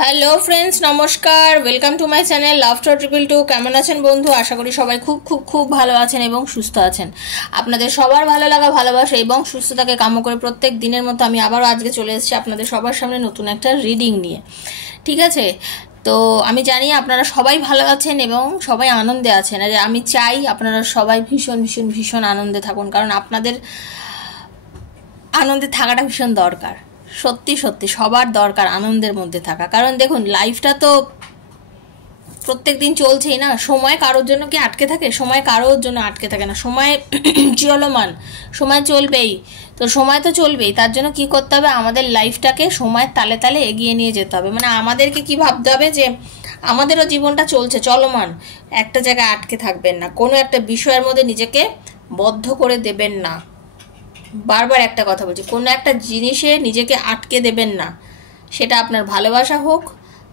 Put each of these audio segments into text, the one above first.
Hello friends, নমস্কার। Welcome to my channel laughter triple two. কেমন আছেন বন্ধু? আশা করি সবাই খুব খুব খুব ভালো আছেন এবং সুস্থ আছেন। আপনাদের সবার ভালো লাগা, ভালোবাসা এবং সুস্থতাকে কাম্য করে প্রত্যেক দিনের মতো আমি আবারও আজকে চলে এসেছি আপনাদের সবার সামনে নতুন একটা রিডিং নিয়ে। ঠিক আছে, তো আমি জানি আপনারা সবাই ভালো আছেন এবং সবাই আনন্দে আছেন। আর আমি চাই আপনারা সবাই ভীষণ ভীষণ ভীষণ আনন্দে থাকুন, কারণ আপনাদের আনন্দে থাকাটা ভীষণ দরকার। সত্যি সত্যি সবার দরকার আনন্দের মধ্যে থাকা। কারণ দেখুন, লাইফটা তো প্রত্যেক দিন চলছেই না। সময় কারোর জন্য কি আটকে থাকে? সময় কারোর জন্য আটকে থাকে না। সময় চলমান, সময় চলবেই। তো সময় তো চলবেই, তার জন্য কি করতে হবে? আমাদের লাইফটাকে সময়ের তালে তালে এগিয়ে নিয়ে যেতে হবে। মানে আমাদেরকে কি ভাবতে হবে যে আমাদেরও জীবনটা চলছে, চলমান। একটা জায়গায় আটকে থাকবেন না, কোনো একটা বিষয়ের মধ্যে নিজেকে বদ্ধ করে দেবেন না। বারবার একটা কথা বলছি, কোনো একটা জিনিসে নিজেকে আটকে দেবেন না। সেটা আপনার ভালোবাসা হোক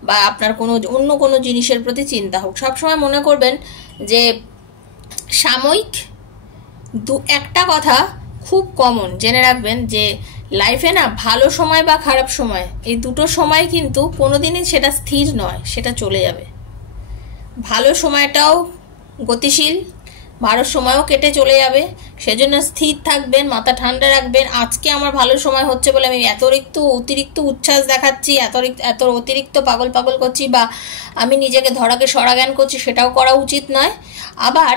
বা আপনার কোনো অন্য কোনো জিনিসের প্রতি চিন্তা হোক, সবসময় মনে করবেন যে সাময়িক একটা কথা খুব কমন জেনে রাখবেন যে লাইফে না ভালো সময় বা খারাপ সময়, এই দুটো সময় কিন্তু কোনোদিনই সেটা স্থির নয়, সেটা চলে যাবে। ভালো সময়টাও গতিশীল, ভালো সময়ও কেটে চলে যাবে। সেজন্য স্থির থাকবেন, মাথা ঠান্ডা রাখবেন। আজকে আমার ভালো সময় হচ্ছে বলে আমি অতিরিক্ত উচ্ছ্বাস দেখাচ্ছি, এত অতিরিক্ত পাগল পাগল করছি বা আমি নিজেকে ধরাকে সরাজ্ঞান করছি, সেটাও করা উচিত নয়। আবার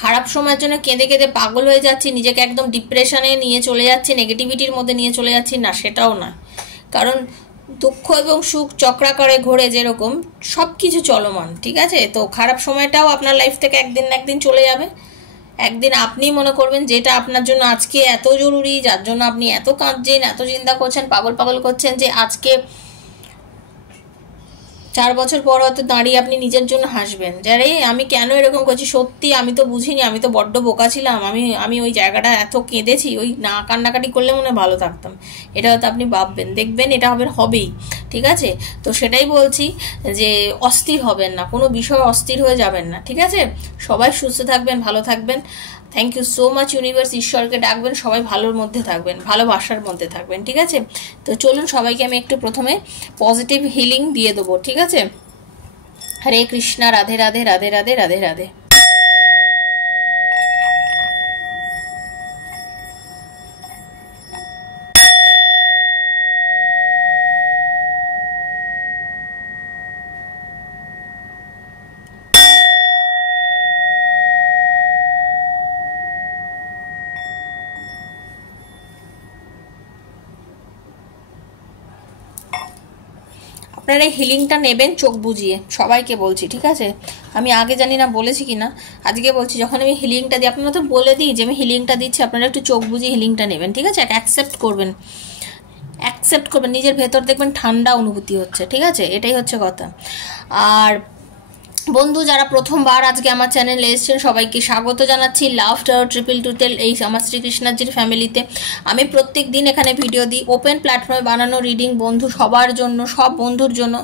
খারাপ সময়ের জন্য কেঁদে কেঁদে পাগল হয়ে যাচ্ছি, নিজেকে একদম ডিপ্রেশনে নিয়ে চলে যাচ্ছি, নেগেটিভিটির মধ্যে নিয়ে চলে যাচ্ছি, না, সেটাও না। কারণ দুঃখ এবং সুখ চক্রাকারে ঘোরে, যেরকম সব কিছু চলমান। ঠিক আছে, তো খারাপ সময়টাও আপনার লাইফ থেকে একদিন না একদিন চলে যাবে। একদিন আপনি মনে করবেন যেটা আপনার জন্য আজকে এত জরুরি, যার জন্য আপনি এত কাঁদছেন, এত চিন্তা করছেন, পাগল পাগল করছেন, যে আজকে 4 বছর পর হয়তো দাঁড়িয়ে আপনি নিজের জন্য হাসবেন, যারে আমি কেন এরকম করছি, সত্যি আমি তো বুঝিনি, আমি তো বড্ড বোকা ছিলাম, আমি ওই জায়গাটা এত কেঁদেছি, ওই না কান্নাকাটি করলে মনে ভালো থাকতাম। এটা হয়তো আপনি ভাববেন, দেখবেন এটা হবেই। ঠিক আছে, তো সেটাই বলছি যে অস্থির হবেন না, কোনো বিষয় অস্থির হয়ে যাবেন না। ঠিক আছে, সবাই সুস্থ থাকবেন, ভালো থাকবেন। Thank you so much universe, ঈশ্বরকে ডাকবেন, সবাই ভালোর মধ্যে থাকবেন, ভালোবাসার মধ্যে থাকবেন। ঠিক আছে, তো চলুন সবাইকে আমি একটু প্রথমে পজিটিভ হিলিং দিয়ে দেবো। ঠিক আছে, হরে কৃষ্ণা, রাধে রাধে, রাধে রাধে, রাধে রাধে। আপনারা এই হিলিংটা নেবেন চোখ বুজিয়ে, সবাইকে বলছি। ঠিক আছে, আমি আগে জানি না বলেছি কি না, আজকে বলছি, যখন আমি হিলিংটা দিই আপনারা তো বলে দিই যে আমি হিলিংটা দিচ্ছি, আপনারা একটু চোখ বুজিয়ে হিলিংটা নেবেন। ঠিক আছে, অ্যাকসেপ্ট করবেন, নিজের ভেতর দেখবেন ঠান্ডা অনুভূতি হচ্ছে। ঠিক আছে, এটাই হচ্ছে কথা। আর বন্ধু যারা প্রথমবার আজকে আমার চ্যানেলে এসেছেন, সবাইকে স্বাগত জানাচ্ছি লাফটার ট্রিপল টুতে, এই আমার শ্রীকৃষ্ণাজির ফ্যামিলিতে। আমি প্রত্যেক দিন এখানে ভিডিও দিই, ওপেন প্ল্যাটফর্মে বানানো রিডিং, বন্ধু সবার জন্য, সব বন্ধুর জন্য।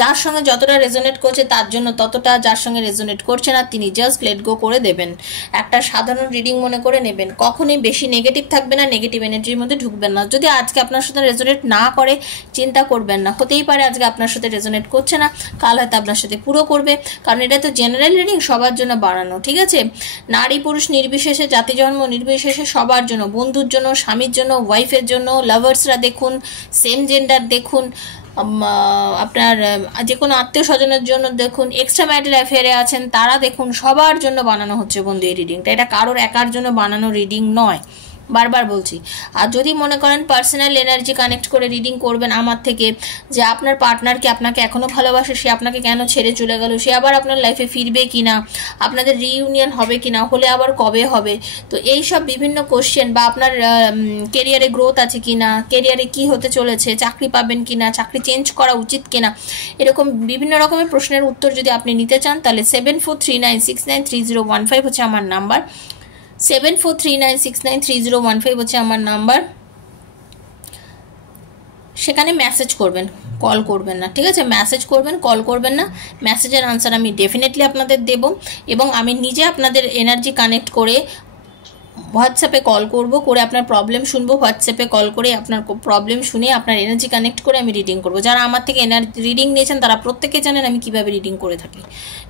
যার সঙ্গে যতটা রেজোনেট করছে তার জন্য ততটা, যার সঙ্গে রেজোনেট করছে না তিনি জাস্ট লেট গো করে দেবেন। একটা সাধারণ রিডিং মনে করে নেবেন, কখনোই বেশি নেগেটিভ থাকবে না, নেগেটিভ এনার্জির মধ্যে ঢুকবেন না। যদি আজকে আপনার সাথে রেজোনেট না করে, চিন্তা করবেন না, হতেই পারে আজকে আপনার সাথে রেজোনেট করছে না, কাল হয়তো আপনার সাথে পুরো করবে, কারণ এটা তো জেনারেল রিডিং, সবার জন্য বানানো। ঠিক আছে, নারী পুরুষ নির্বিশেষে, জাতি জন্ম নির্বিশেষে সবার জন্য, বন্ধুর জন্য, স্বামীর জন্য, ওয়াইফের জন্য, লাভার্সরা দেখুন, সেম জেন্ডার দেখুন, আপনার যে কোনো আত্মীয় স্বজনের জন্য দেখুন, এক্সট্রা ম্যারিটাল অ্যাফেয়ারে আছেন তারা দেখুন, সবার জন্য বানানো হচ্ছে বন্ধু এই রিডিংটা। এটা কারোর একার জন্য বানানো রিডিং নয়, বারবার বলছি। আর যদি মনে করেন পার্সোনাল এনার্জি কানেক্ট করে রিডিং করবেন আমার থেকে, যে আপনার পার্টনার কি আপনাকে এখনও ভালোবাসে, সে আপনাকে কেন ছেড়ে চলে গেল, সে আবার আপনার লাইফে ফিরবে কিনা, আপনাদের রিইউনিয়ন হবে কিনা, হলে আবার কবে হবে, তো এই সব বিভিন্ন কোশ্চেন, বা আপনার কেরিয়ারে গ্রোথ আছে কিনা, কেরিয়ারে কি হতে চলেছে, চাকরি পাবেন কিনা, চাকরি চেঞ্জ করা উচিত কিনা, এরকম বিভিন্ন রকমের প্রশ্নের উত্তর যদি আপনি নিতে চান, তাহলে 7439693015 হচ্ছে আমার নাম্বার। 7439693015 হচ্ছে আমার নাম্বার। সেখানে মেসেজ করবেন, কল করবেন না। ঠিক আছে, মেসেজ করবেন, কল করবেন না। মেসেজের আনসার আমি ডেফিনেটলি আপনাদের দেব, এবং আমি নিজে আপনাদের এনার্জি কানেক্ট করে হোয়াটসঅ্যাপে কল করব, করে আপনার প্রবলেম শুনবো, হোয়াটসঅ্যাপে কল করে আপনার প্রবলেম শুনে আপনার এনার্জি কানেক্ট করে আমি রিডিং করব। যারা আমার থেকে রিডিং নিয়েছেন তারা প্রত্যেকে জানেন আমি কিভাবে রিডিং করে থাকি,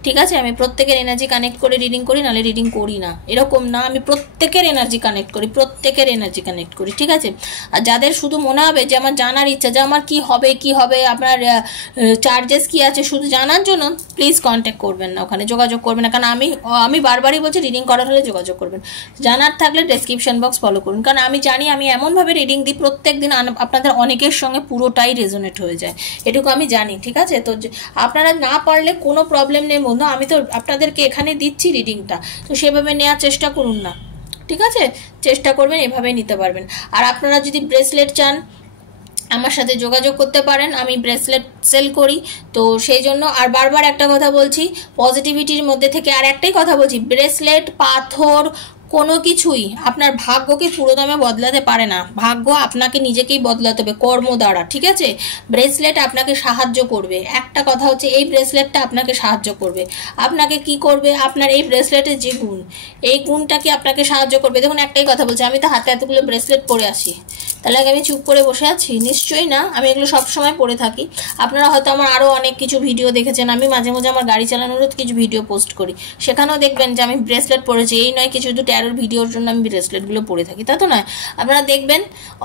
ঠিক আছে? আমি প্রত্যেকের এনার্জি কানেক্ট করে রিডিং করি, নাহলে রিডিং করি না, এরকম না। আমি প্রত্যেকের এনার্জি কানেক্ট করি, প্রত্যেকের এনার্জি কানেক্ট করি, ঠিক আছে? আর যাদের শুধু মনে হবে যে আমার জানার ইচ্ছা যে আমার কি হবে আপনার চার্জেস কি আছে শুধু জানার জন্য, প্লিজ কন্ট্যাক্ট করবেন না, ওখানে যোগাযোগ করবেন না। কারণ আমি বারবারই বলছি রিডিং করার হলে যোগাযোগ করবেন। জানার থাকলে ডেসক্রিপশন বক্স ফলো করুন, কারণ আমি জানি আমি এমনভাবে রিডিং দিই প্রত্যেক দিন আপনাদের অনেকের সঙ্গে পুরোটাই রেজোনেট হয়ে যায়, এটুকু আমি জানি, ঠিক আছে? তো আপনারা না পারলে কোনো প্রবলেম নেই বন্ধু, আমি তো আপনাদেরকে এখানে দিচ্ছি রিডিংটা, তো সেভাবে নেওয়ার চেষ্টা করুন না, ঠিক আছে? চেষ্টা করবেন এভাবেই নিতে পারবেন। আর আপনারা যদি ব্রেসলেট চান আমার সাথে যোগাযোগ করতে পারেন, আমি ব্রেসলেট সেল করি, তো সেই জন্য। আর বারবার একটা কথা বলছি, পজিটিভিটির মধ্যে থেকে আর একটাই কথা বলছি, ব্রেসলেট, পাথর, কোনো কিছুই আপনার ভাগ্যকে পুরোদমে বদলাতে পারে না। ভাগ্য আপনাকে নিজেকেই বদলাতে হবে কর্ম দ্বারা, ঠিক আছে? ব্রেসলেট আপনাকে সাহায্য করবে, একটা কথা হচ্ছে এই ব্রেসলেটটা আপনাকে সাহায্য করবে। আপনাকে কি করবে? আপনার এই ব্রেসলেটের যে গুণ, এই গুণটাকে আপনাকে সাহায্য করবে। দেখুন একটাই কথা বলছি, আমি তো হাতে এতগুলো ব্রেসলেট পরে আসি, তাহলে আমি চুপ করে বসে আছি? নিশ্চয়ই না, আমি এগুলো সবসময় পরে থাকি। আপনারা হয়তো আমার আরও অনেক কিছু ভিডিও দেখেছেন, আমি মাঝে মাঝে আমার গাড়ি চালানোরও কিছু ভিডিও পোস্ট করি, সেখানেও দেখবেন যে আমি ব্রেসলেট পরেছি। এই নয় কিছু শুধু ট্যারোর ভিডিওর জন্য আমি ব্রেসলেটগুলো পরে থাকি, তা তো নয়। আপনারা দেখবেন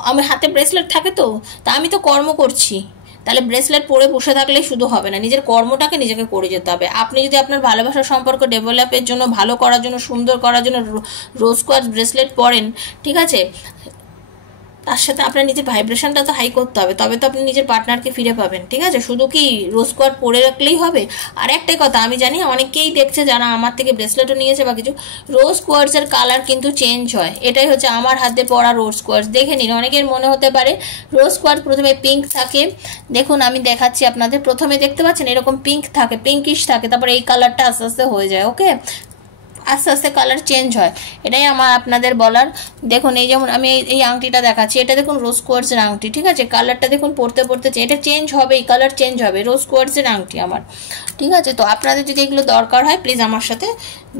আমার হাতে ব্রেসলেট থাকে, তো তা আমি তো কর্ম করছি, তাহলে ব্রেসলেট পরে বসে থাকলেই শুধু হবে না, নিজের কর্মটাকে নিজেকে করে যেতে হবে। আপনি যদি আপনার ভালোবাসার সম্পর্ক ডেভেলপের জন্য, ভালো করার জন্য, সুন্দর করার জন্য রোজ কোয়ার্টজ ব্রেসলেট পরেন, ঠিক আছে, তার সাথে আপনার নিজের ভাইব্রেশনটা তো হাই করতে হবে, তবে তো আপনি নিজের পার্টনারকে ফিরে পাবেন, ঠিক আছে? শুধু কি রোজ কোয়ার্টজ পরে রাখলেই হবে? আর একটাই কথা, আমি জানি অনেকেই দেখছে যারা আমার থেকে ব্রেসলেটও নিয়েছে বা কিছু, রোজ কোয়ার্টজের কালার কিন্তু চেঞ্জ হয়। এটাই হচ্ছে আমার হাতে পরা রোজ কোয়ার্টজ, দেখে নিন। অনেকের মনে হতে পারে রোজ কোয়ার্টজ প্রথমে পিঙ্ক থাকে, দেখুন আমি দেখাচ্ছি আপনাদের, প্রথমে দেখতে পাচ্ছেন এরকম পিঙ্ক থাকে, পিঙ্কিশ থাকে, তারপরে এই কালারটা আস্তে আস্তে হয়ে যায়, ওকে? আস্তে আস্তে কালার চেঞ্জ হয়, এটাই আমার আপনাদের বলার। দেখুন এই যেমন আমি এই আংটিটা দেখাচ্ছি, এটা দেখুন রোজ কোয়ার্টজের আংটি, ঠিক আছে? কালারটা দেখুন পড়তে পড়তে এটা চেঞ্জ হবে, এই কালার চেঞ্জ হবে, রোজ কোয়ার্টজের আংটি আমার, ঠিক আছে? তো আপনাদের যদি এগুলো দরকার হয় প্লিজ আমার সাথে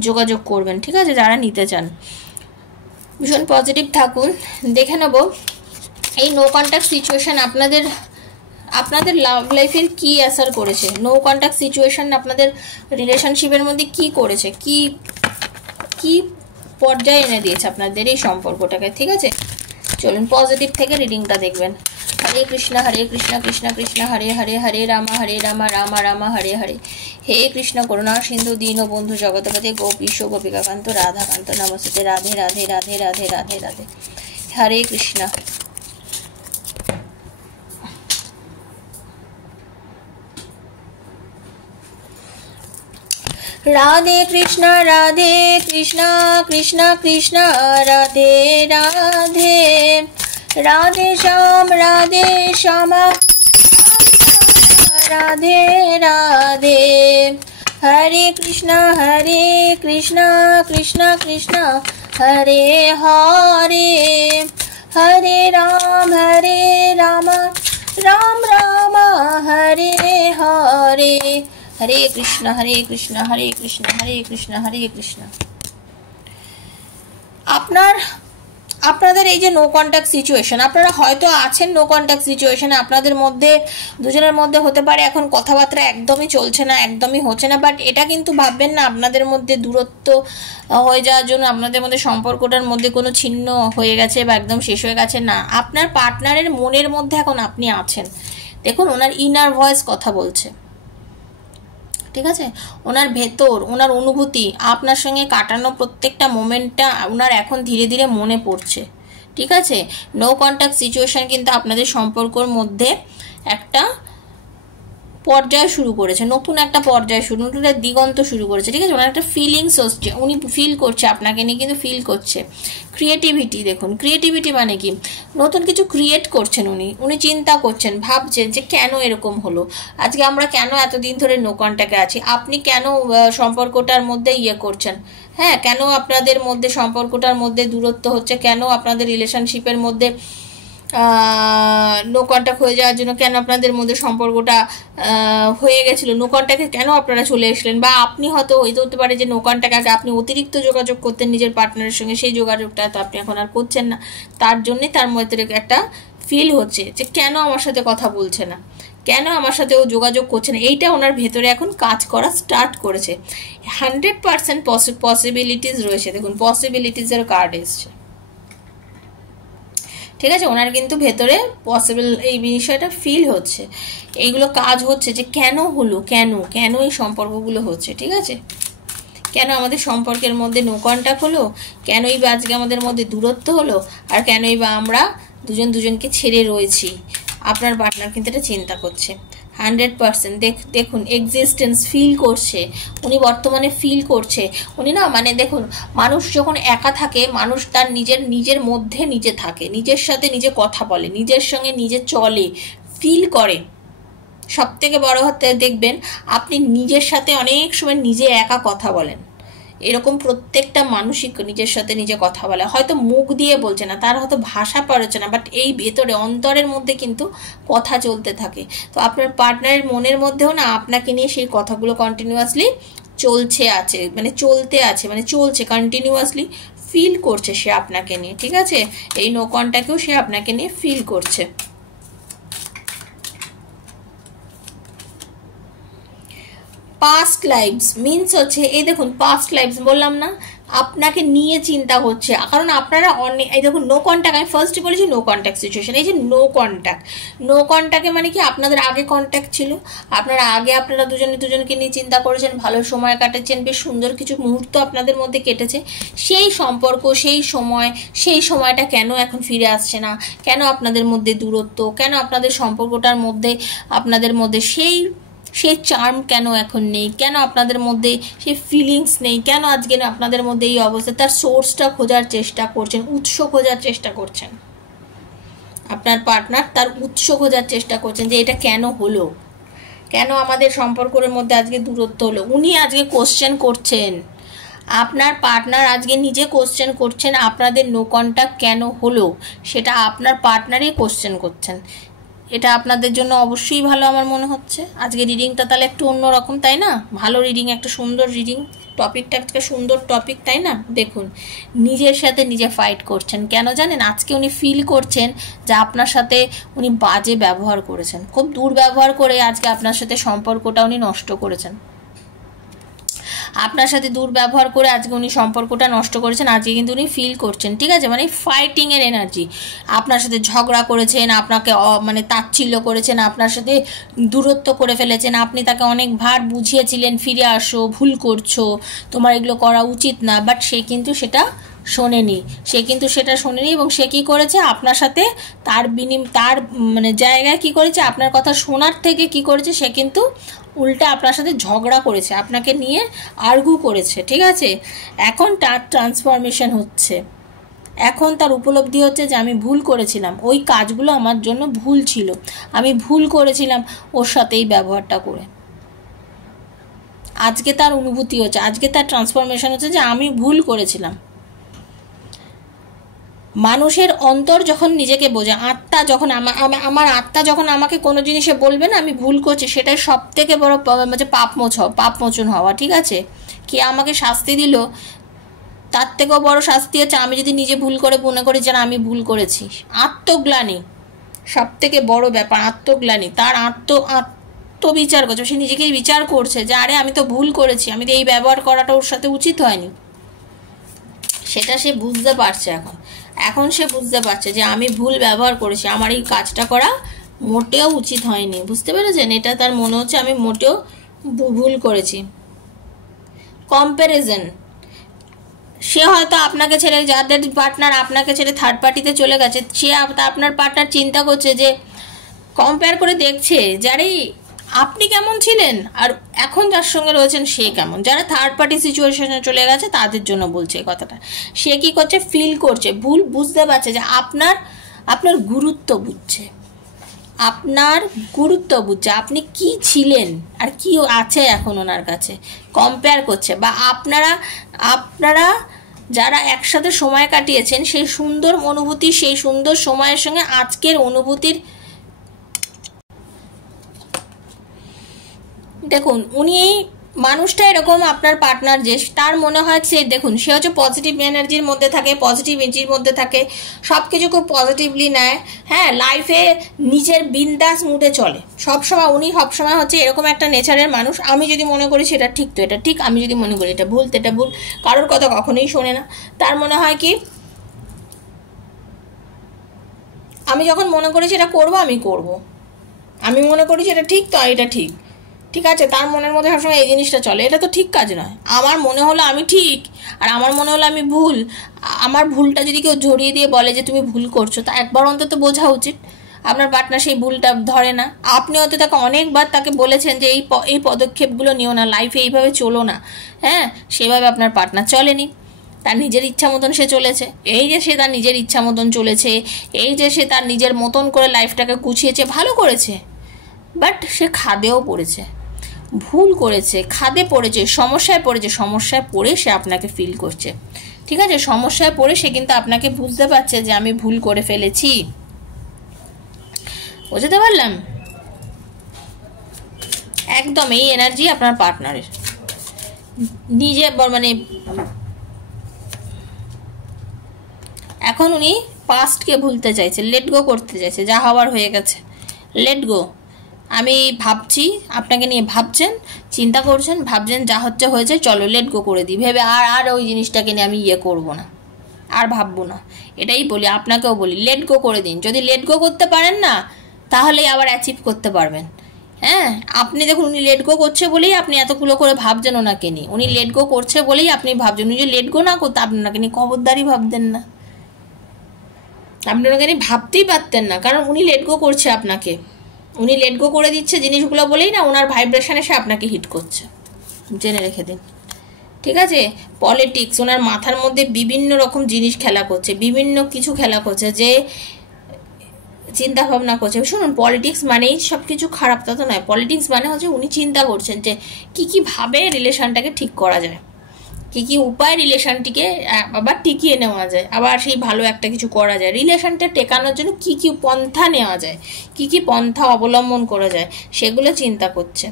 যোগাযোগ করবেন, ঠিক আছে? যারা নিতে চান ভীষণ পজিটিভ থাকুন। দেখে নেব এই নো কন্ট্যাক্ট সিচুয়েশন আপনাদের লাভ লাইফের কি আসার করেছে, নো কন্ট্যাক্ট সিচুয়েশন আপনাদের রিলেশনশিপের মধ্যে কি করেছে, কি কি পর্যায়ে এনে দিয়েছে আপনাদের এই সম্পর্কটাকে, ঠিক আছে? চলুন পজিটিভ থেকে রিডিংটা দেখবেন। হরে কৃষ্ণ কৃষ্ণ কৃষ্ণ হরে হরে, হরে রাম রাম রাম হরে হরে। হে কৃষ্ণ করুণা সিন্ধু দীন বন্ধু জগৎপতি গোপীশ গোপিকাকান্ত রাধাকান্ত নমস্তে। রাধে রাধে রাধে রাধে রাধে রাধে। হরে কৃষ্ণ। রাধে কৃষ্ণ কৃষ্ণ কৃষ্ণ রাধে রাধে, রাধে শ্যাম রাধে রাধে। হরে কৃষ্ণ কৃষ্ণ কৃষ্ণ হরে হরে, হরে রাম রাম রাম হরে হরে। হরে কৃষ্ণ হরে কৃষ্ণ হরে কৃষ্ণ হরে কৃষ্ণ। আপনাদের এই যে নো কন্ট্যাক্ট সিচুয়েশন, আপনারা হয়তো আছেন নো কন্ট্যাক্ট সিচুয়েশনে, আপনাদের মধ্যে দুজনের মধ্যে হতে পারে এখন কথাবার্তা একদমই চলছে না, একদমই হচ্ছে না, বাট এটা কিন্তু ভাববেন না আপনাদের মধ্যে দূরত্ব হয়ে যাওয়ার জন্য, আপনাদের মধ্যে সম্পর্কটার মধ্যে কোনো ছিন্ন হয়ে গেছে বা একদম শেষ হয়ে গেছে, না। আপনার পার্টনারের মনের মধ্যে এখন আপনি আছেন, দেখুন ওনার ইনার ভয়েস কথা বলছে, ঠিক আছে? ওনার ভেতর, ওনার অনুভূতি, আপনার সঙ্গে কাটানো প্রত্যেকটা মোমেন্টটা ওনার এখন ধীরে ধীরে মনে পড়ছে, ঠিক আছে? নো কন্ট্যাক্ট সিচুয়েশন কিন্তু আপনাদের সম্পর্কের মধ্যে একটা পর্যায় শুরু করেছে, নতুন একটা পর্যায় শুরু, নতুন একটা দিগন্ত শুরু করেছে, ঠিক আছে? ওনার একটা ফিলিংস হচ্ছে, উনি ফিল করছে আপনাকে নিয়ে, কিন্তু ফিল করছে ক্রিয়েটিভিটি। দেখুন ক্রিয়েটিভিটি মানে কি, নতুন কিছু ক্রিয়েট করছেন উনি চিন্তা করছেন, ভাবছেন যে কেন এরকম হলো, আজকে আমরা কেন এতদিন ধরে নো কন্ট্যাক্টে আছি, আপনি কেন সম্পর্কটার মধ্যে করছেন, হ্যাঁ, কেন আপনাদের মধ্যে সম্পর্কটার মধ্যে দূরত্ব হচ্ছে, কেন আপনাদের রিলেশনশিপের মধ্যে নো কন্ট্যাক্ট হয়ে যাওয়ার জন্য কেন আপনাদের মধ্যে সম্পর্কটা হয়ে গেছিলো, নো কন্ট্যাক্টে কেন আপনারা চলে এসলেন, বা আপনি হয়তো হতে পারে যে নো কন্ট্যাক্ট আগে আপনি অতিরিক্ত যোগাযোগ করতেন নিজের পার্টনারের সঙ্গে, সেই যোগাযোগটা তো আপনি এখন আর করছেন না, তার জন্যই তার মধ্যে একটা ফিল হচ্ছে যে কেন আমার সাথে কথা বলছে না, কেন আমার সাথে ও যোগাযোগ করছে না, এইটা ওনার ভেতরে এখন কাজ করা স্টার্ট করেছে। 100% পসিবিলিটিস রয়েছে, দেখুন পসিবিলিটিসের কার্ড এসছে, ঠিক আছে। ওনার কিন্তু ভেতরে পসিবল এই বিষয়টা ফিল হচ্ছে, এইগুলো কাজ হচ্ছে যে কেন হলো, কেন এই সম্পর্কগুলো হচ্ছে, ঠিক আছে। কেন আমাদের সম্পর্কের মধ্যে নো কন্ট্যাক্ট হলো, কেনই বা আজকে আমাদের মধ্যে দূরত্ব হলো, আর কেনই বা আমরা দুজনকে ছেড়ে রয়েছি। আপনার পার্টনার কিন্তু এটা চিন্তা করছে 100%। দেখুন এক্সিস্টেন্স ফিল করছে, উনি বর্তমানে ফিল করছে। উনি না মানে দেখুন, মানুষ যখন একা থাকে, মানুষ তার নিজের মধ্যে নিজে থাকে, নিজের সাথে নিজে কথা বলে, নিজের সঙ্গে নিজে চলে, ফিল করে। সব থেকে বড় হতে দেখবেন আপনি নিজের সাথে অনেক সময় নিজে একা কথা বলেন, এরকম প্রত্যেকটা মানুষই নিজের সাথে নিজে কথা বলে, হয়তো মুখ দিয়ে বলছে না, তার হয়তো ভাষা পারছে না, বাট এই ভেতরে অন্তরের মধ্যে কিন্তু কথা চলতে থাকে। তো আপনার পার্টনারের মনের মধ্যেও না আপনাকে নিয়ে সেই কথাগুলো কন্টিনিউয়াসলি চলতে আছে, মানে চলছে কন্টিনিউয়াসলি, ফিল করছে সে আপনাকে নিয়ে, ঠিক আছে। এই নো কন্ট্যাক্টেও সে আপনাকে নিয়ে ফিল করছে। পাস্ট লাইফস মিনস হচ্ছে, এই দেখুন পাস্ট লাইফস বললাম না, আপনাকে নিয়ে চিন্তা হচ্ছে, কারণ আপনারা অনেক, এই দেখুন নো কন্ট্যাক্ট, আমি ফার্স্টে বলেছি নো কন্ট্যাক্ট সিচুয়েশন, এই যে নো কন্ট্যাক্টে মানে কি আপনাদের আগে কন্ট্যাক্ট ছিল, আপনারা দুজনকে নিয়ে চিন্তা করেছেন, ভালো সময় কাটাচ্ছেন, বেশ সুন্দর কিছু মুহূর্ত আপনাদের মধ্যে কেটেছে, সেই সম্পর্ক সেই সময়টা কেন এখন ফিরে আসছে না, কেন আপনাদের মধ্যে দূরত্ব, কেন আপনাদের সম্পর্কটার মধ্যে আপনাদের মধ্যে সেই চার্ম কেন এখন নেই, কেন আপনাদের মধ্যে সেই ফিলিংস নেই, কেন আজকে আপনাদের মধ্যে এই অবস্থা, তার সোর্সটা খোঁজার চেষ্টা করছেন, উৎস খোঁজার চেষ্টা করছেন। আপনার পার্টনার তার উৎস খোঁজার চেষ্টা করছেন যে এটা কেন হলো, কেন আমাদের সম্পর্কের মধ্যে আজকে দূরত্ব হলো। উনি আজকে কোশ্চেন করছেন, আপনার পার্টনার আজকে নিজে কোশ্চেন করছেন আপনাদের নো কন্ট্যাক্ট কেন হলো, সেটা আপনার পার্টনারই কোশ্চেন করছেন। এটা আপনাদের জন্য অবশ্যই ভালো আমার মনে হচ্ছে। আজকে রিডিংটা তাহলে একটু অন্যরকম, তাই না? ভালো রিডিং, একটা সুন্দর রিডিং, টপিকটা একটা সুন্দর টপিক, তাই না? দেখুন নিজের সাথে নিজে ফাইট করছেন, কেন জানেন? আজকে উনি ফিল করছেন যে আপনার সাথে উনি বাজে ব্যবহার করেছেন, খুব দুর্ব্যবহার করে আজকে আপনার সাথে সম্পর্কটা উনি নষ্ট করেছেন, আপনার সাথে দুর্ব্যবহার করে আজকে উনি সম্পর্কটা নষ্ট করেছেন। আজকে কিন্তু উনি ফিল করছেন, ঠিক আছে, মানে ফাইটিংয়ের এনার্জি, আপনার সাথে ঝগড়া করেছেন, আপনাকে মানে তাচ্ছিল্য করেছেন, আপনার সাথে দূরত্ব করে ফেলেছেন, আপনি তাকে অনেকবার বুঝিয়েছিলেন ফিরে আসো, ভুল করছো, তোমার এগুলো করা উচিত না, বাট সে কিন্তু সেটা শোনেনি, এবং সে কি করেছে আপনার সাথে তার মানে জায়গায় কি করেছে, আপনার কথা শোনার থেকে কি করেছে, সে কিন্তু উল্টা আপনার সাথে ঝগড়া করেছে, আপনাকে নিয়ে আর্গু করেছে, ঠিক আছে। এখন তার ট্রান্সফরমেশন হচ্ছে, এখন তার উপলব্ধি হচ্ছে যে আমি ভুল করেছিলাম, ওই কাজগুলো আমার জন্য ভুল ছিল, আমি ভুল করেছিলাম ওর সাথে এই ব্যবহারটা করে। আজকে তার অনুভূতি হচ্ছে, আজকে তার ট্রান্সফরমেশন হচ্ছে যে আমি ভুল করেছিলাম। মানুষের অন্তর যখন নিজেকে বোঝে, আত্মা যখন আমার আত্মা যখন আমাকে কোনো জিনিসে বলবে না আমি ভুল করছি, সেটাই সব থেকে বড় পাপমোচন হওয়া, ঠিক আছে। কে আমাকে শাস্তি দিল, তার থেকেও বড় শাস্তি হচ্ছে আমি যদি নিজে ভুল করে মনে করি যে আমি ভুল করেছি। আত্মগ্লানি সব থেকে বড় ব্যাপার, আত্মগ্লানি, তার আত্মবিচার করছে, সে নিজেকেই বিচার করছে যে আরে আমি তো ভুল করেছি, আমি তো এই ব্যবহার করাটা ওর সাথে উচিত হয়নি, সেটা সে বুঝতে পারছে। এখন সে বুঝতে পারছে যে আমি ভুল ব্যবহার করেছি, আমার এই কাজটা করা মোটেও উচিত হয়নি, বুঝতে পেরেছেন? এটা তার মনে হচ্ছে আমি মোটেও ভুল করেছি। কম্প্যারিজন, সে হয়তো আপনাকে ছেড়ে, যাদের পার্টনার আপনাকে ছেড়ে থার্ড পার্টিতে চলে গেছে, সে আপনার পার্টনার চিন্তা করছে যে কম্পেয়ার করে দেখছে যারে আপনি কেমন ছিলেন আর এখন যার সঙ্গে রয়েছেন সে কেমন। যারা থার্ড পার্টি সিচুয়েশনে চলে গেছে তাদের জন্য বলছে এই কথাটা। সে কি করছে, ফিল করছে, ভুল বুঝতে পারছে যে আপনার গুরুত্ব বুঝছে, আপনি কি ছিলেন আর কি আছে এখন ওনার কাছে, কম্পেয়ার করছে। বা আপনারা যারা একসাথে সময় কাটিয়েছেন সেই সুন্দর অনুভূতি, সেই সুন্দর সময়ের সঙ্গে আজকের অনুভূতির, দেখুন উনি মানুষটা এরকম, আপনার পার্টনার যে, তার মনে হয় সে, দেখুন সে হচ্ছে পজিটিভ এনার্জির মধ্যে থাকে, পজিটিভ এনার্জির মধ্যে থাকে, সব কিছু খুব পজিটিভলি নেয়, হ্যাঁ, লাইফে নিজের বিন্দাস মুডে চলে সবসময়। উনি সবসময় হচ্ছে এরকম একটা নেচারের মানুষ। আমি যদি মনে করি সেটা ঠিক তো এটা ঠিক, আমি যদি মনে করি এটা ভুল তো এটা ভুল, কারোর কথা কখনোই শোনে না। তার মনে হয় কি, আমি যখন মনে করি সেটা করবো আমি করব, আমি মনে করি সেটা ঠিক তো এটা ঠিক, ঠিক আছে। তার মনের মধ্যে সবসময় এই জিনিসটা চলে, এটা তো ঠিক কাজ নয়। আমার মনে হলো আমি ঠিক আর আমার মনে হলো আমি ভুল, আমার ভুলটা যদি কেউ জড়িয়ে দিয়ে বলে যে তুমি ভুল করছো, তা একবার অন্তত বোঝা উচিত। আপনার পার্টনার সেই ভুলটা ধরে না, আপনি হয়তো তাকে অনেকবার তাকে বলেছেন যে এই পদক্ষেপগুলো নিও না, লাইফে এইভাবে চলো না, হ্যাঁ, সেভাবে আপনার পার্টনার চলেনি, তার নিজের ইচ্ছা মতন সে চলেছে। এই যে সে তার নিজের ইচ্ছা মতন চলেছে, এই যে সে তার নিজের মতন করে লাইফটাকে গুছিয়েছে, ভালো করেছে, বাট সে খাদেও পড়েছে, ভুল করেছে, খাদে পড়েছে, সমস্যায় পড়েছে, সমস্যায় পড়ে সে আপনাকে ফিল করছে, ঠিক আছে। সমস্যায় পড়ে সে কিন্তু আপনাকে বুঝতে পারছে যে আমি ভুল করে ফেলেছি, বুঝতে পারলাম? একদম এই এনার্জি আপনার পার্টনারের। নিজে মানে এখন উনি পাস্টকে ভুলতে চাইছে, লেট গো করতে চাইছে, যা হওয়ার হয়ে গেছে, লেট গো। আমি ভাবছি, আপনাকে নিয়ে ভাবছেন, চিন্তা করছেন, ভাবছেন যা হচ্ছে হয়েছে, চলো লেট গো করে দিই, ভেবে আর ওই জিনিসটাকে নিয়ে আমি করবো না, আর ভাববো না। এটাই বলি, আপনাকেও বলি, লেট গো করে দিন। যদি লেট গো করতে পারেন না, তাহলেই আবার অ্যাচিভ করতে পারবেন। হ্যাঁ, আপনি দেখুন উনি লেট গো করছে বলেই আপনি এতগুলো করে ভাবছেন ওনাকে নিয়ে, উনি লেট গো করছে বলেই আপনি ভাবছেন। উনি যদি লেট গো না করতে, আপনাকে নিয়ে খবরদারি ভাবতেন না, আপনি ওনাকে নিয়ে ভাবতেই পারতেন না, কারণ উনি লেট গো করছে আপনাকে, উনি লেট গো করে দিচ্ছে জিনিসগুলো বলেই না ওনার ভাইব্রেশন এসে আপনাকে হিট করছে, জেনে রেখে দিন, ঠিক আছে। পলিটিক্স, ওনার মাথার মধ্যে বিভিন্ন রকম জিনিস খেলা করছে, বিভিন্ন কিছু খেলা করছে, যে চিন্তা ভাবনা করছে। শুনুন, পলিটিক্স মানেই সব কিছু খারাপ তা তো নয়। পলিটিক্স মানে হচ্ছে উনি চিন্তা করছেন যে কী ভাবে রিলেশনটাকে ঠিক করা যায়, কী উপায় রিলেশনটিকে আবার টিকিয়ে নেওয়া যায়, আবার সেই ভালো একটা কিছু করা যায়, রিলেশনটা টেকানোর জন্য কী পন্থা নেওয়া যায়, কী পন্থা অবলম্বন করা যায়, সেগুলো চিন্তা করছে।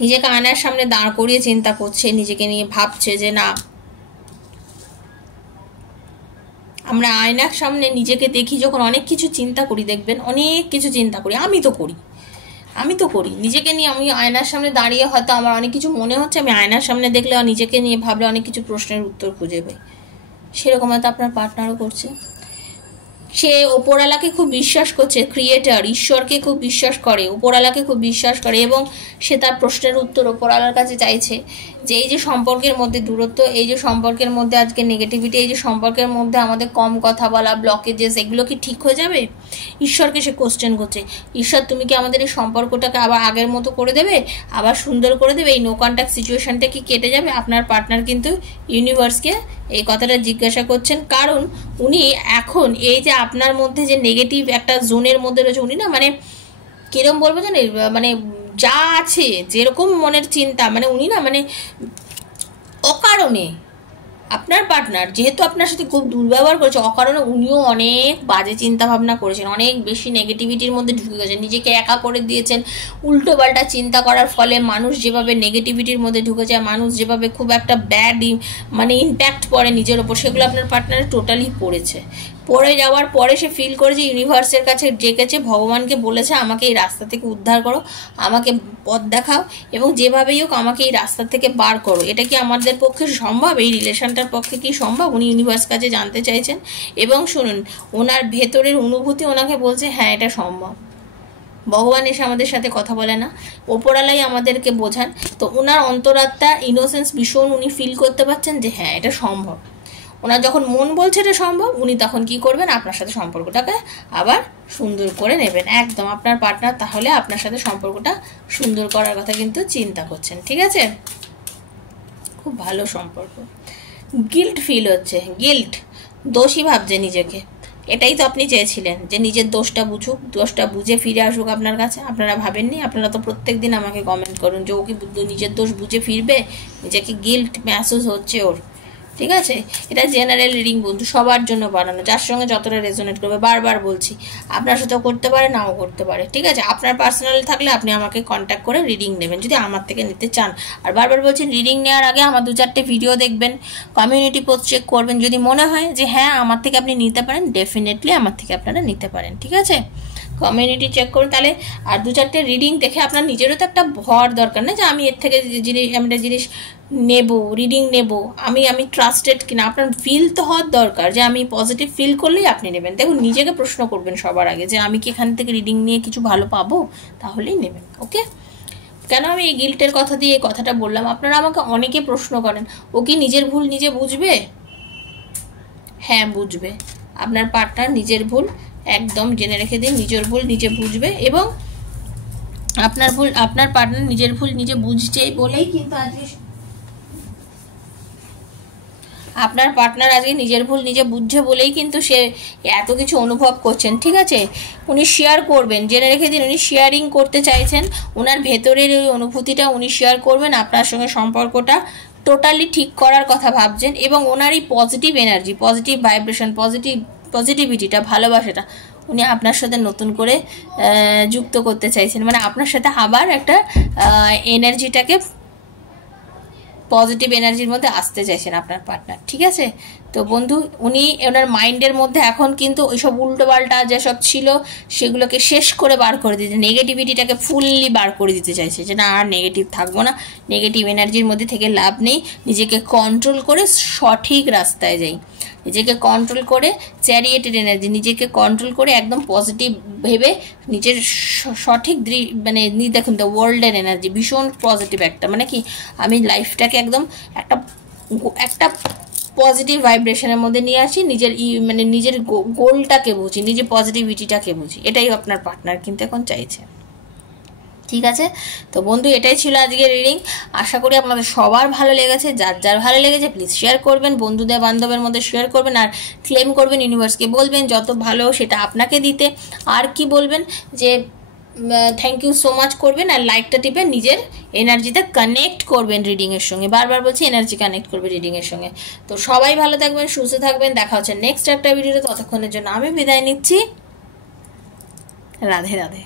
নিজেকে আয়নার সামনে দাঁড় করিয়ে চিন্তা করছে, নিজেকে নিয়ে ভাবছে যে না, আমরা আয়নার সামনে নিজেকে দেখি যখন, অনেক কিছু চিন্তা করি, দেখবেন অনেক কিছু চিন্তা করি, আমি তো করি নিজেকে নিয়ে। আমি আয়নার সামনে দাঁড়িয়ে হয়তো আমার অনেক কিছু মনে হচ্ছে, আমি আয়নার সামনে দেখলে নিজেকে নিয়ে ভাবলে অনেক কিছু প্রশ্নের উত্তর খুঁজে পাই। সেরকম হয়তো আপনার পার্টনারও করছে। সে ওপরওয়ালাকে খুব বিশ্বাস করছে, ক্রিয়েটার ঈশ্বরকে খুব বিশ্বাস করে, ওপরওয়ালাকে খুব বিশ্বাস করে, এবং সে তার প্রশ্নের উত্তর ওপরওয়ালার কাছে চাইছে। যে এই যে সম্পর্কের মধ্যে দূরত্ব, এই যে সম্পর্কের মধ্যে আজকে নেগেটিভিটি, এই যে সম্পর্কের মধ্যে আমাদের কম কথা বলা, ব্লকেজেস, এগুলো কি ঠিক হয়ে যাবে? ঈশ্বরকে সে কোশ্চেন করছে, ঈশ্বর তুমি কি আমাদের এই সম্পর্কটাকে আবার আগের মতো করে দেবে, আবার সুন্দর করে দেবে, এই নো কন্ট্যাক্ট সিচুয়েশনটা কি কেটে যাবে? আপনার পার্টনার কিন্তু ইউনিভার্সকে এই কথাটা জিজ্ঞাসা করছেন, কারণ উনি এখন এই যে আপনার মধ্যে যে নেগেটিভ একটা জোনের মধ্যে রয়েছে, উনি না মানে কিরম বলবো জানেন, মানে যা আছে যেরকম মনের চিন্তা, মানে উনি না মানে অকারণে, আপনার পার্টনার যেহেতু আপনার সাথে খুব দুর্ব্যবহার করেছে, অকারণে উনিও অনেক বাজে চিন্তা ভাবনা করেছেন, অনেক বেশি নেগেটিভিটির মধ্যে ঢুকে গেছেন, নিজেকে একা করে দিয়েছেন। উল্টো পাল্টা চিন্তা করার ফলে মানুষ যেভাবে নেগেটিভিটির মধ্যে ঢুকে যায়, মানুষ যেভাবে খুব একটা ব্যাড মানে ইম্প্যাক্ট পড়ে নিজের ওপর, সেগুলো আপনার পার্টনারে টোটালি পড়েছে। পড়ে যাওয়ার পরে সে ফিল করেছে, ইউনিভার্সের কাছে ডেকেছে, ভগবানকে বলেছে আমাকে এই রাস্তা থেকে উদ্ধার করো, আমাকে পথ দেখাও, এবং যেভাবেই হোক আমাকে এই রাস্তা থেকে বার করো। এটা কি আমাদের পক্ষে সম্ভব? এই রিলেশনটার পক্ষে কি সম্ভব? উনি ইউনিভার্স কাছে জানতে চাইছেন, এবং শুনুন ওনার ভেতরের অনুভূতি ওনাকে বলছে হ্যাঁ এটা সম্ভব। ভগবান এসে আমাদের সাথে কথা বলে না, ওপরালাই আমাদেরকে বোঝান। তো ওনার অন্তরাত্মা ইনোসেন্স ভীষণ উনি ফিল করতে পারছেন যে হ্যাঁ এটা সম্ভব। ওনার যখন মন বলছে এটা সম্ভব, উনি তখন কি করবেন, আপনার সাথে সম্পর্কটাকে আবার সুন্দর করে নেবেন। একদম আপনার পার্টনার তাহলে আপনার সাথে সম্পর্কটা সুন্দর করার কথা কিন্তু চিন্তা করছেন, ঠিক আছে? খুব ভালো সম্পর্ক। গিল্ট ফিল হচ্ছে, গিল্ট, দোষী ভাবছে নিজেকে। এটাই তো আপনি চেয়েছিলেন যে নিজের দোষটা বুঝুক, দোষটা বুঝে ফিরে আসুক আপনার কাছে। আপনারা ভাবেননি? আপনারা তো প্রত্যেক দিন আমাকে কমেন্ট করুন যে ও কি নিজের দোষ বুঝে ফিরবে, নিজেকে গিল্ট মেহসুস হচ্ছে ওর, ঠিক আছে? এটা জেনারেল রিডিং বন্ধু, সবার জন্য বানানো, যার সঙ্গে যতটা রেজোনেট করবে। বারবার বলছি, আপনার সাথেও করতে পারে, নাও করতে পারে, ঠিক আছে? আপনার পার্সোনাল থাকলে আপনি আমাকে কন্ট্যাক্ট করে রিডিং নেবেন যদি আমার থেকে নিতে চান। আর বারবার বলছি, রিডিং নেওয়ার আগে আমার 2-4টে ভিডিও দেখবেন, কমিউনিটি পোস্ট চেক করবেন। যদি মনে হয় যে হ্যাঁ আমার থেকে আপনি নিতে পারেন, ডেফিনেটলি আমার থেকে আপনারা নিতে পারেন, ঠিক আছে? কমিউনিটি চেক করুন তাহলে। আর 2-4টে রিডিং দেখে আপনার নিজেরও তো একটা ভর দরকার না, যে আমি এর থেকে জিনিস নেব, রিডিং নেব, আমি ট্রাস্টেড কিনা। আপনার ফিল তো হওয়ার দরকার যে আমি পজিটিভ ফিল করলেই আপনি নেবেন। দেখুন, নিজেকে প্রশ্ন করবেন সবার আগে যে আমি কি এখান থেকে রিডিং নিয়ে কিছু ভালো পাবো, তাহলেই নেবেন। ওকে? কেন আমি এই গিল্টের কথা দিয়ে এই কথাটা বললাম, আপনারা আমাকে অনেকে প্রশ্ন করেন, ও কি নিজের ভুল নিজে বুঝবে? হ্যাঁ বুঝবে। আপনার পার্টনার নিজের ভুল, একদম জেনে রেখে দিন, নিজের ভুল নিজে বুঝবে। এবং আপনার পার্টনার নিজের ভুল নিজে বুঝছে বলেই কিন্তু আজকে আপনার পার্টনার আজকে নিজের ভুল নিজে বুঝছে বলেই কিন্তু সে এত কিছু অনুভব করছেন, ঠিক আছে? উনি শেয়ার করবেন, জেনে রেখে দিন, উনি শেয়ারিং করতে চাইছেন, ওনার ভেতরের ওই অনুভূতিটা উনি শেয়ার করবেন, আপনার সঙ্গে সম্পর্কটা টোটালি ঠিক করার কথা ভাবছেন। এবং ওনারই পজিটিভ এনার্জি, পজিটিভ ভাইব্রেশন, পজিটিভিটিটা, ভালোবাসাটা উনি আপনার সাথে নতুন করে যুক্ত করতে চাইছেন। মানে আপনার সাথে আবার একটা এনার্জিটাকে, পজিটিভ এনার্জির মধ্যে আসতে চাইছেন আপনার পার্টনার, ঠিক আছে? তো বন্ধু, উনি ওনার মাইন্ডের মধ্যে এখন কিন্তু ওইসব উল্টোপাল্টা যেসব ছিল সেগুলোকে শেষ করে বার করে দিতে, নেগেটিভিটিটাকে ফুললি বার করে দিতে চাইছে, যে না আর নেগেটিভ থাকবো না, নেগেটিভ এনার্জির মধ্যে থেকে লাভ নেই, নিজেকে কন্ট্রোল করে সঠিক রাস্তায় যাই, নিজেকে কন্ট্রোল করে, চ্যারিয়েটেড এনার্জি, নিজেকে কন্ট্রোল করে একদম পজিটিভ ভেবে নিজের সঠিক মানে দেখুন দ্য ওয়ার্ল্ডের এনার্জি ভীষণ পজিটিভ একটা, মানে কি আমি লাইফটাকে একদম একটা পজিটিভ ভাইব্রেশনের মধ্যে নিয়ে আসি, মানে নিজের গোলটাকে বুঝি, নিজের পজিটিভিটিটাকে বুঝি। এটাই আপনার পার্টনার কিন্তু এখন চাইছে, ঠিক আছে? তো বন্ধু, এটাই ছিল আজকের রিডিং। আশা করি আপনাদের সবার ভালো লেগেছে। যার যার ভালো লেগেছে প্লিজ শেয়ার করবেন, বন্ধুদের বান্ধবের মধ্যে শেয়ার করবেন, আর ক্লেম করবেন, ইউনিভার্সকে বলবেন যত ভালো সেটা আপনাকে দিতে। আর কি বলবেন যে থ্যাংক ইউ সো মাচ করবেন, আর লাইকটা টিপে নিজের এনার্জিতে কানেক্ট করবেন রিডিংয়ের সঙ্গে। বারবার বলছি, এনার্জি কানেক্ট করবে রিডিংয়ের সঙ্গে। তো সবাই ভালো থাকবেন, সুস্থ থাকবেন, দেখা হচ্ছে নেক্সট একটা ভিডিওতে। ততক্ষণের জন্য আমি বিদায় নিচ্ছি। রাধে রাধে।